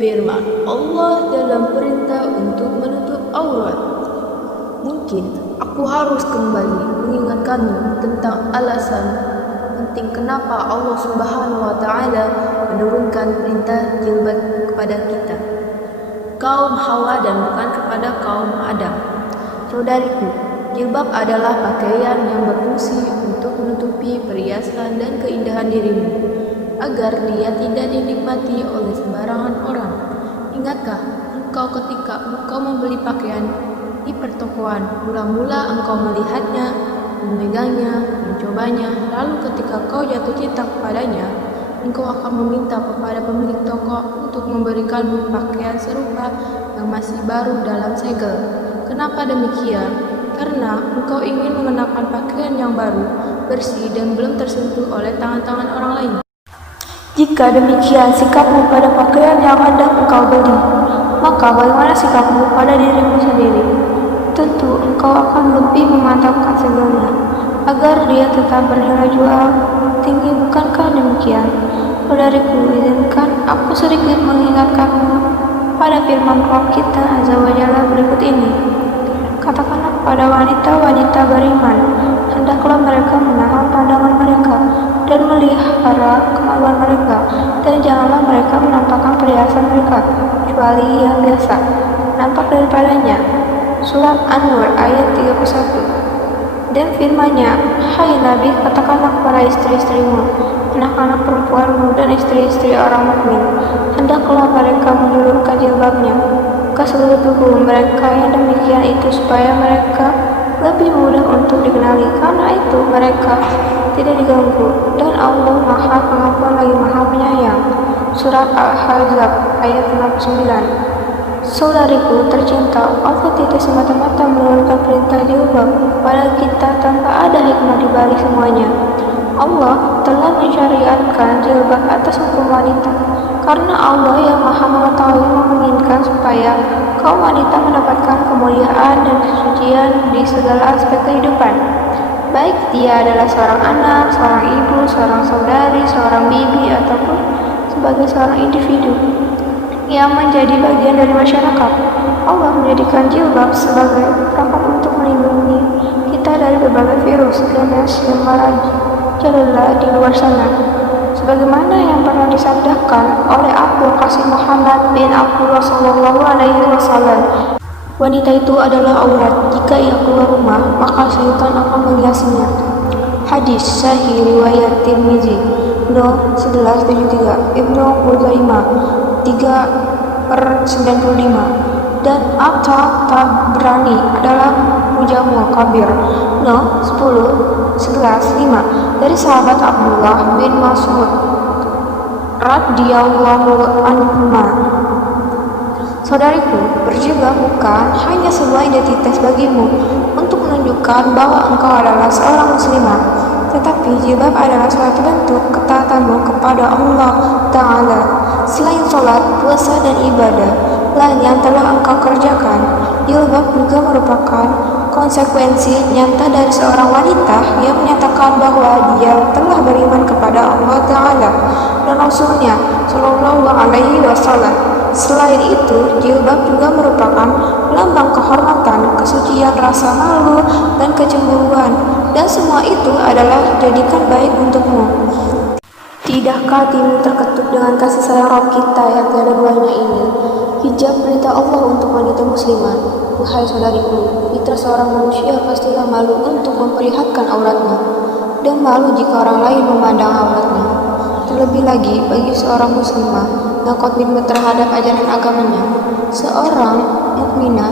Firman Allah dalam perintah untuk menutup aurat. Mungkin aku harus kembali mengingatkanmu tentang alasan penting kenapa Allah Subhanahu wa Ta'ala menurunkan perintah jilbab kepada kita, kaum Hawa, dan bukan kepada kaum Adam. Saudariku, jilbab adalah pakaian yang berfungsi untuk menutupi perhiasan dan keindahan dirimu, agar dia tidak dinikmati oleh sembarangan orang. Ingatkah engkau ketika engkau membeli pakaian di pertokoan, mula-mula engkau melihatnya, memegangnya, mencobanya, lalu ketika kau jatuh cinta kepadanya, engkau akan meminta kepada pemilik toko untuk memberikanmu pakaian serupa yang masih baru dalam segel. Kenapa demikian? Karena engkau ingin mengenakan pakaian yang baru, bersih, dan belum tersentuh oleh tangan-tangan orang lain. Jika demikian sikapmu pada pakaian yang hendak engkau beli, maka bagaimana sikapmu pada dirimu sendiri? Tentu engkau akan lebih memantapkan segelnya, agar dia tetap bernilai jual tinggi, bukankah demikian? Saudariku, izinkan aku sedikit mengingatkanmu pada firman Rabb kita Azza wa Jalla berikut ini. Katakanlah kepada wanita-wanita beriman, hendaklah mereka menahan pandangan mereka dan melihara kemaluan mereka, dan janganlah mereka menampakkan perhiasan mereka, kecuali yang biasa nampak daripadanya. Surat An-Nur ayat 31. Dan firman-Nya, hai Nabi, katakanlah kepada istri-istrimu, anak-anak perempuanmu, dan istri-istri orang mukmin, hendaklah mereka menjulurkan jilbabnya ke seluruh tubuh mereka, yang demikian itu supaya mereka lebih mudah untuk dikenali, karena itu mereka tidak diganggu, dan Allah Maha Pengampun lagi Maha Penyayang. Surat Al-Ahzab ayat 69. Saudariku tercinta, Allah tidak semata-mata menurunkan perintah jilbab kepada kita tanpa ada hikmah di balik semuanya. Allah telah mensyariatkan jilbab atas hukum wanita, karena Allah yang Maha Mengetahui menginginkan supaya kaum wanita mendapatkan kemuliaan dan kesucian di segala aspek kehidupan, baik dia adalah seorang anak, seorang ibu, seorang saudari, seorang bibi, ataupun sebagai seorang individu yang menjadi bagian dari masyarakat. Allah menjadikan jilbab sebagai perangkat untuk melindungi kita dari berbagai virus, ganas, dan marajalela di luar sana, sebagaimana yang pernah disabdakan oleh Abdul Qasim Muhammad bin Abdullah Sallallahu Alaihi Wasallam. Wanita itu adalah aurat. Jika ia keluar rumah, maka syaitan akan menghiasinya. Hadis Sahih riwayat Tirmizi No 1173, Ibnu Khuzaimah 3/95, dan At-Tabrani dalam Mujamul Kabir No 10/11/5 dari sahabat Abdullah bin Mas'ud radhiyallahu anhuma. Saudariku, berjilbab bukan hanya sebuah identitas bagimu untuk menunjukkan bahwa engkau adalah seorang muslimah, tetapi jilbab adalah suatu bentuk ketaatanmu kepada Allah Ta'ala. Selain sholat, puasa, dan ibadah lain yang telah engkau kerjakan, jilbab juga merupakan konsekuensi nyata dari seorang wanita yang menyatakan bahwa dia telah beriman kepada Allah Ta'ala dan Rasul-Nya Sallallahu Alaihi Wasallam. Selain itu, jilbab juga merupakan lambang kehormatan, kesucian, rasa malu, dan kecemburuan, dan semua itu adalah jadikan baik untukmu. Tidakkah hatimu terketuk dengan kasih sayang Rabb kita yang tiada duanya ini? Hijab perintah Allah untuk wanita muslimah. Wahai saudariku, fitrah seorang manusia pastilah malu untuk memperlihatkan auratnya, dan malu jika orang lain memandang auratnya. Terlebih lagi bagi seorang muslimah yang komitmen terhadap ajaran agamanya. Seorang mukminah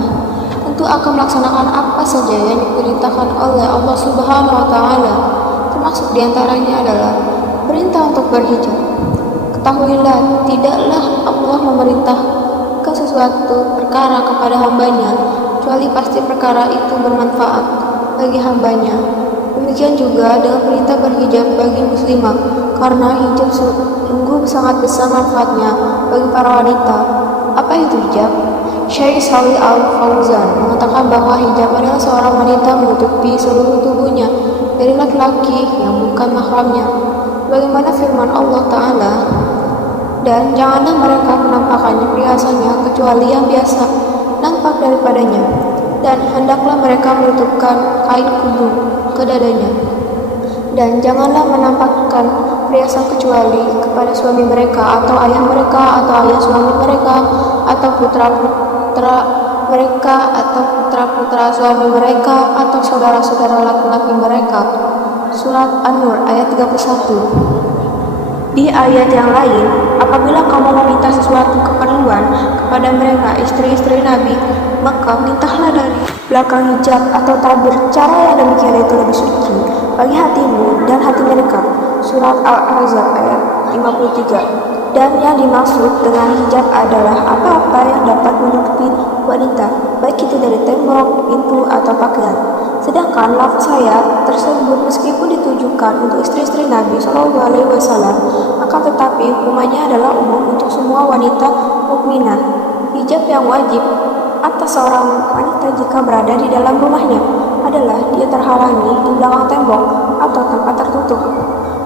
tentu akan melaksanakan apa saja yang diperintahkan oleh Allah Subhanahu wa Ta'ala, termasuk diantaranya adalah perintah untuk berhijab. Ketahuilah, tidaklah Allah memerintahkan sesuatu perkara kepada hambanya kecuali pasti perkara itu bermanfaat bagi hambanya. Demikian juga dengan perintah berhijab bagi muslimah, karena hijab sungguh sangat besar manfaatnya bagi para wanita. Apa itu hijab? Syekh Shalih Al-Fauzan mengatakan bahwa hijab adalah seorang wanita menutupi seluruh tubuhnya dari laki-laki yang bukan mahramnya, bagaimana firman Allah Ta'ala Dan janganlah mereka menampakkannya perhiasannya kecuali yang biasa nampak daripadanya, dan hendaklah mereka menutupkan kain kudung ke dadanya. Dan janganlah menampakkan perhiasan kecuali kepada suami mereka atau ayah mereka atau ayah suami mereka atau putra-putra mereka atau putra-putra suami mereka atau saudara-saudara laki-laki mereka. Surat An-Nur ayat 31. Di ayat yang lain, apabila kamu meminta sesuatu keperluan kepada mereka, istri-istri Nabi, maka mintalah dari belakang hijab atau tabir. Cara yang demikian itu lebih suci bagi hatimu dan hati mereka. Surat Al-Ahzab ayat 53. Dan yang dimaksud dengan hijab adalah apa-apa yang dapat menutupi wanita, baik itu dari tembok, pintu, atau pakaian. Sedangkan lafaz ayat tersebut meskipun ditujukan untuk istri-istri Nabi SAW, akan tetapi hukumannya adalah umum untuk semua wanita mukminah. Hijab yang wajib atas seorang wanita jika berada di dalam rumahnya adalah dia terhalangi di belakang tembok atau tempat tertutup.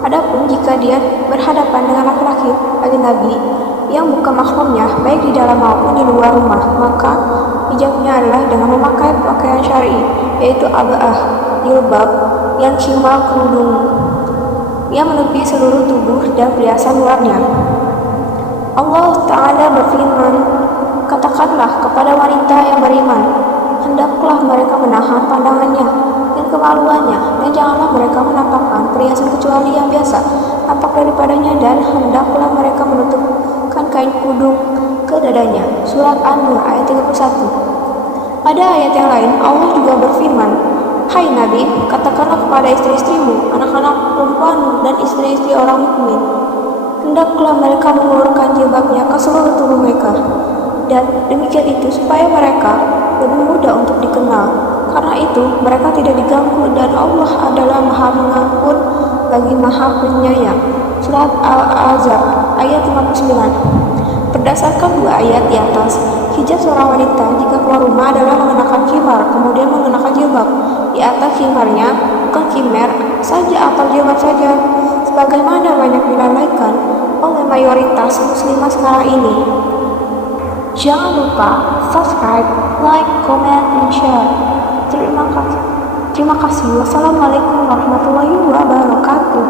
Adapun jika dia berhadapan dengan laki-laki ajnabi yang bukan mahramnya, baik di dalam maupun di luar rumah, maka hijabnya adalah dengan memakai pakaian syar'i, yaitu aba'ah, jilbab, yang khimar kerudung, yang menutupi seluruh tubuh dan perhiasan luarnya. Allah Ta'ala berfirman, katakanlah kepada wanita yang beriman, hendaklah mereka menahan pandangannya dan kemaluannya, dan janganlah mereka menampakkan perhiasan kecuali yang biasa tampak daripadanya, dan hendaklah mereka menutupkan kain kudung ke dadanya. Surat An-Nur ayat 31. Pada ayat yang lain, Allah juga berfirman, hai Nabi, katakanlah kepada istri-istrimu, anak-anak perempuanmu, dan istri-istri orang mukmin, hendaklah mereka mengulurkan jilbabnya ke seluruh tubuh mereka, dan demikian itu supaya mereka lebih mudah untuk dikenal. Karena itu mereka tidak diganggu, dan Allah adalah Maha Pengampun lagi Maha Penyayang. Surat Al-Ahzab ayat 59. Berdasarkan dua ayat di atas, hijab seorang wanita jika keluar rumah adalah mengenakan khimar, kemudian mengenakan jilbab. Di atas khimarnya bukan khimar saja atau jilbab saja, sebagaimana banyak dilalaikan oleh mayoritas muslimah sekarang ini. Jangan lupa subscribe, like, comment, and share. Terima kasih. Wassalamualaikum warahmatullahi wabarakatuh.